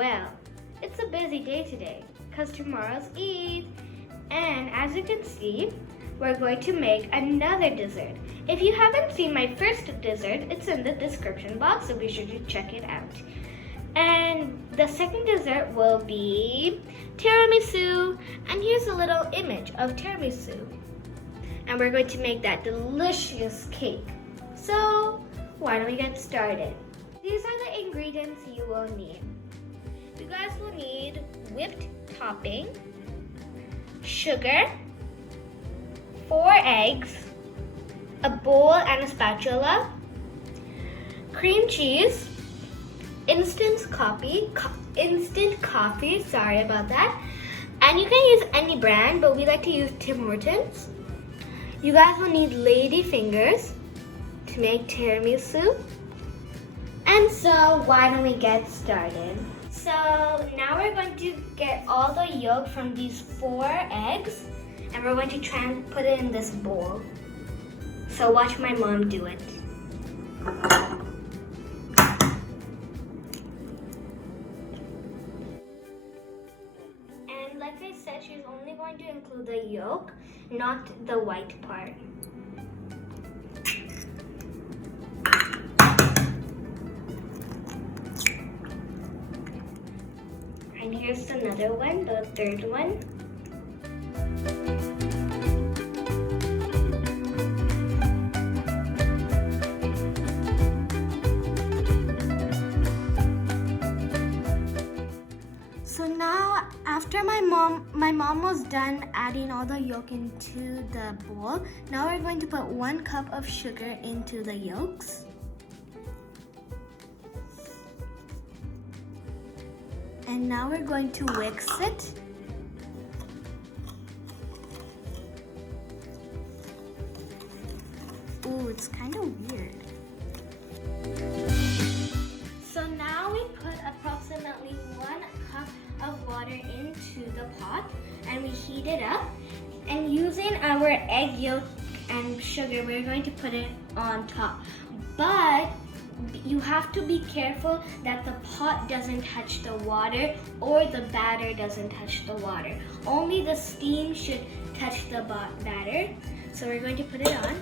Well, it's a busy day today because tomorrow's Eid. And as you can see, we're going to make another dessert. If you haven't seen my first dessert, it's in the description box, so be sure to check it out. And the second dessert will be tiramisu. And here's a little image of tiramisu. And we're going to make that delicious cake. So why don't we get started? These are the ingredients you will need. You guys will need whipped topping, sugar, 4 eggs, a bowl and a spatula, cream cheese, instant coffee, sorry about that. And you can use any brand, but we like to use Tim Hortons. You guys will need lady fingers to make tiramisu. And so why don't we get started? So now we're going to get all the yolk from these 4 eggs, and we're going to try and put it in this bowl. So watch my mom do it. And like I said, she's only going to include the yolk, not the white part. And here's another one, the third one. So now, after my mom was done adding all the yolk into the bowl, now we're going to put 1 cup of sugar into the yolks. And now we're going to mix it. Ooh, it's kind of weird. So now we put approximately 1 cup of water into the pot and we heat it up. And using our egg yolk and sugar, we're going to put it on top. But you have to be careful that the pot doesn't touch the water or the batter doesn't touch the water. Only the steam should touch the batter. So we're going to put it on.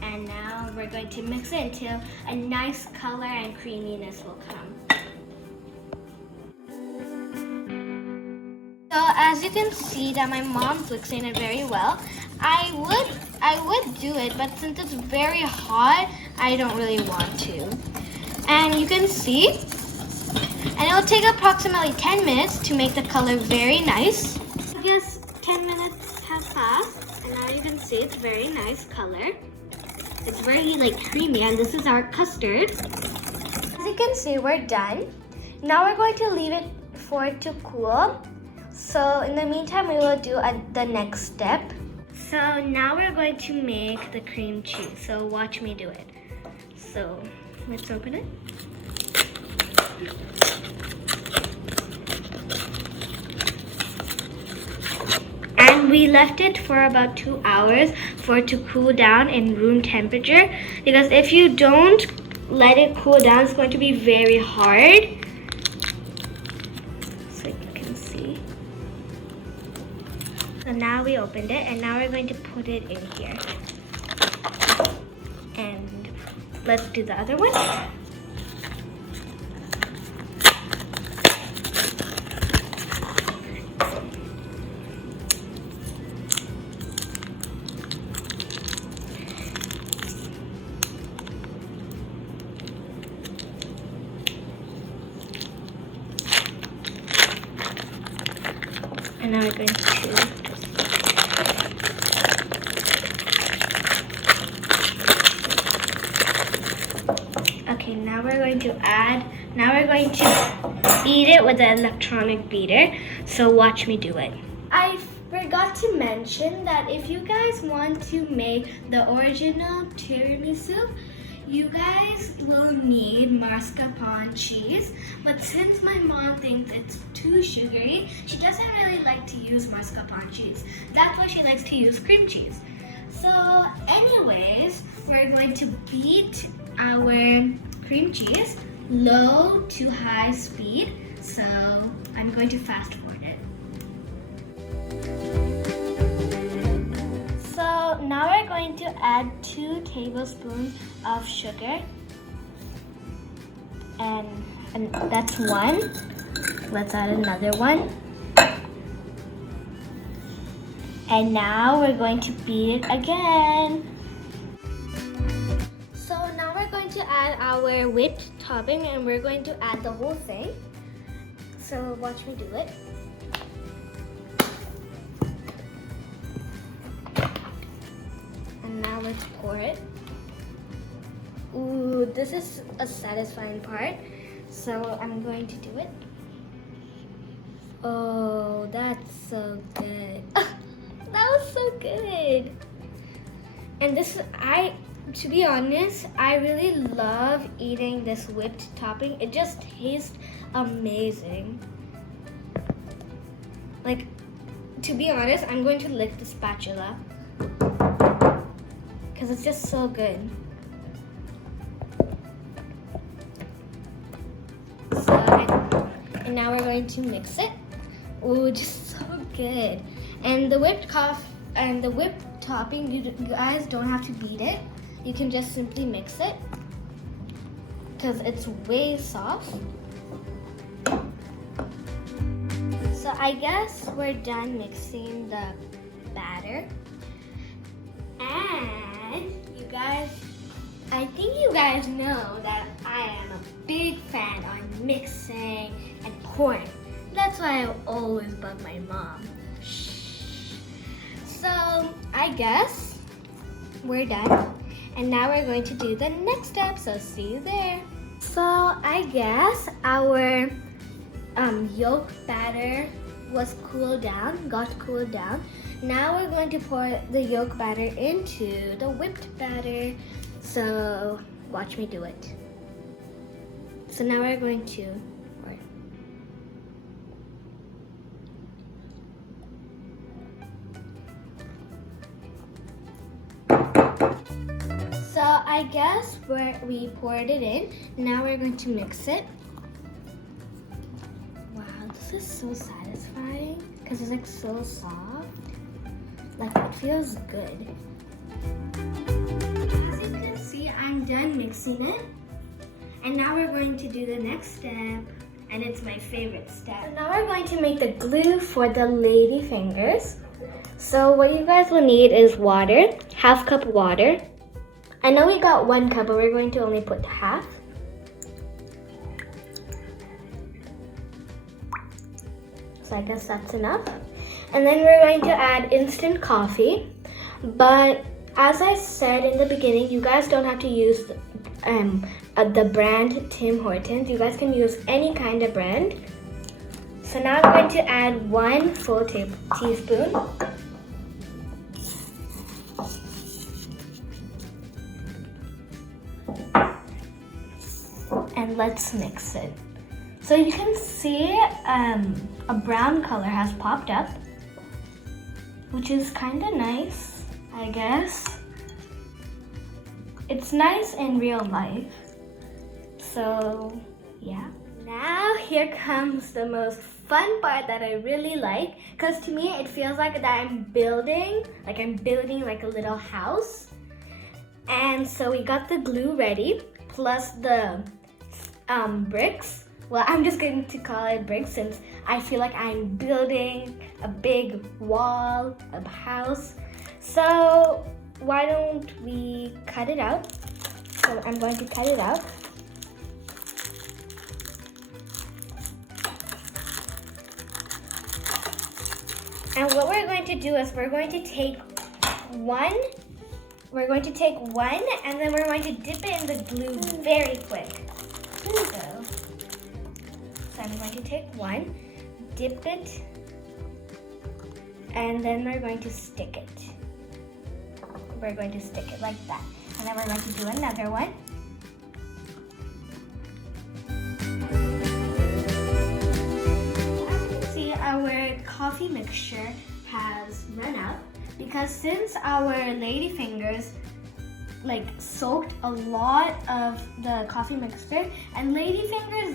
And now we're going to mix it until a nice color and creaminess will come. So as you can see that my mom's mixing it very well. I would do it, but since it's very hot, I don't really want to. And you can see, and it'll take approximately 10 minutes to make the color very nice. I guess 10 minutes have passed, and now you can see it's very nice color. It's very creamy, and this is our custard. As you can see, we're done. Now we're going to leave it for it to cool. So in the meantime, we will do the next step. So now we're going to make the cream cheese. So watch me do it. So let's open it. And we left it for about 2 hours for it to cool down in room temperature. Because if you don't let it cool down, it's going to be very hard. So you can see. So now we opened it, and now we're going to put it in here. And let's do the other one. And now we're going to now we're going to beat it with an electronic beater. So watch me do it. I forgot to mention that if you guys want to make the original tiramisu, you guys will need mascarpone cheese. But since my mom thinks it's too sugary, she doesn't really like to use mascarpone cheese. That's why she likes to use cream cheese. So anyways, we're going to beat our cream cheese low to high speed, so I'm going to fast forward it. So now we're going to add 2 tablespoons of sugar, and that's 1. Let's add another 1. And now we're going to beat it again. So now we're going to add our whipped topping, and we're going to add the whole thing. So watch me do it. And now let's pour it. Ooh, this is a satisfying part. So I'm going to do it. Oh, that's so good. That was so good. And to be honest, I really love eating this whipped topping. It just tastes amazing. Like, to be honest, I'm going to lick the spatula because it's just so good. So, and now we're going to mix it. Ooh, just so good. And the whipped topping, you guys don't have to beat it. You can just simply mix it because it's way soft. So I guess we're done mixing the batter. And you guys, I think you guys know that I am a big fan on mixing and pouring. That's why I always bug my mom. So I guess we're done. And now we're going to do the next step, so see you there. So I guess our yolk batter got cooled down. Now we're going to pour the yolk batter into the whipped batter. So watch me do it. So now we're going to pour it. So I guess we poured it in. Now we're going to mix it. Wow, this is so satisfying because it's like so soft. Like it feels good. As you can see, I'm done mixing it. And now we're going to do the next step. And it's my favorite step. So now we're going to make the glue for the lady fingers. So what you guys will need is water, 1/2 cup water. I know we got 1 cup, but we're going to only put half. So I guess that's enough. And then we're going to add instant coffee. But as I said in the beginning, you guys don't have to use the brand Tim Hortons. You guys can use any kind of brand. So now I'm going to add 1 full teaspoon. And let's mix it. So you can see a brown color has popped up, which is kind of nice, I guess. It's nice in real life. So yeah. Now here comes the most fun part that I really like, because to me it feels like that I'm building like a little house. And so we got the glue ready, plus the bricks. Well, I'm just going to call it bricks since I feel like I'm building a big wall, a house. So why don't we cut it out? So I'm going to cut it out. And what we're going to do is we're going to take one, and then we're going to dip it in the glue very quick. So I'm going to take one, dip it, and then we're going to stick it. We're going to stick it like that. And then we're going to do another one. As you can see, our coffee mixture has run out because since our lady fingers like soaked a lot of the coffee mixture, and ladyfingers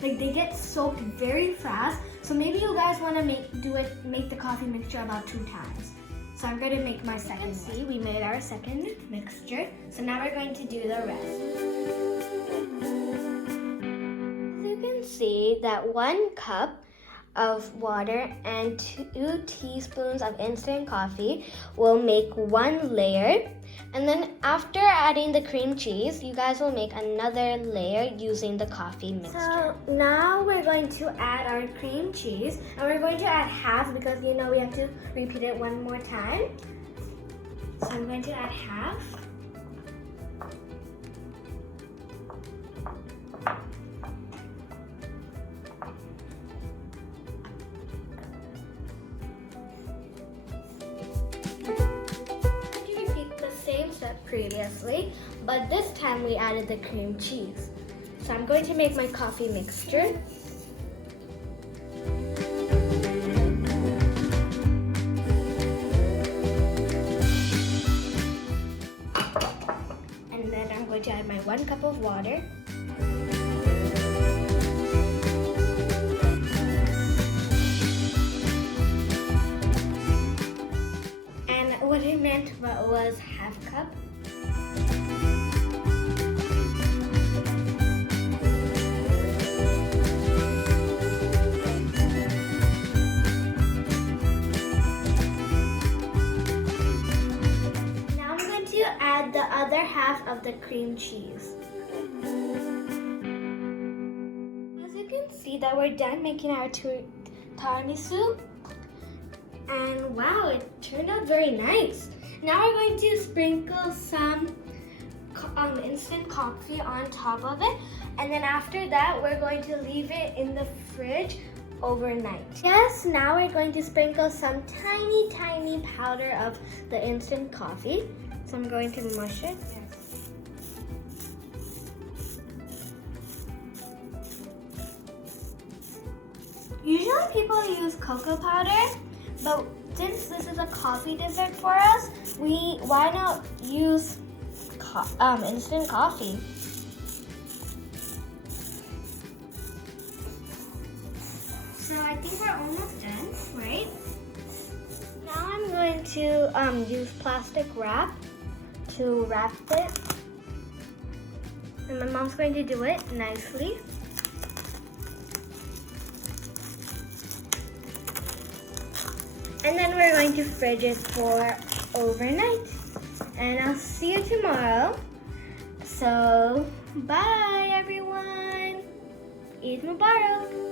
they get soaked very fast. So maybe you guys want to make the coffee mixture about 2 times. So I'm going to make my second one. See, we made our second mixture. So now we're going to do the rest. As you can see that 1 cup of water and 2 teaspoons of instant coffee will make 1 layer. And then after adding the cream cheese, you guys will make another layer using the coffee mixture. So now we're going to add our cream cheese, and we're going to add half because we have to repeat it 1 more time. So I'm going to add half. Previously, but this time we added the cream cheese. So I'm going to make my coffee mixture. And then I'm going to add my 1 cup of water. And what I meant was half cup. Add the other half of the cream cheese. As you can see that we're done making our tiramisu, and wow, it turned out very nice. Now we're going to sprinkle some instant coffee on top of it, and then after that we're going to leave it in the fridge overnight. Yes, now we're going to sprinkle some tiny powder of the instant coffee. So I'm going to mush it. Usually people use cocoa powder, but since this is a coffee dessert for us, why not use instant coffee? So I think we're almost done, right? Now I'm going to use plastic wrap to wrap it, and my mom's going to do it nicely. And then we're going to fridge it for overnight, and I'll see you tomorrow. So bye everyone, Eid Mubarak.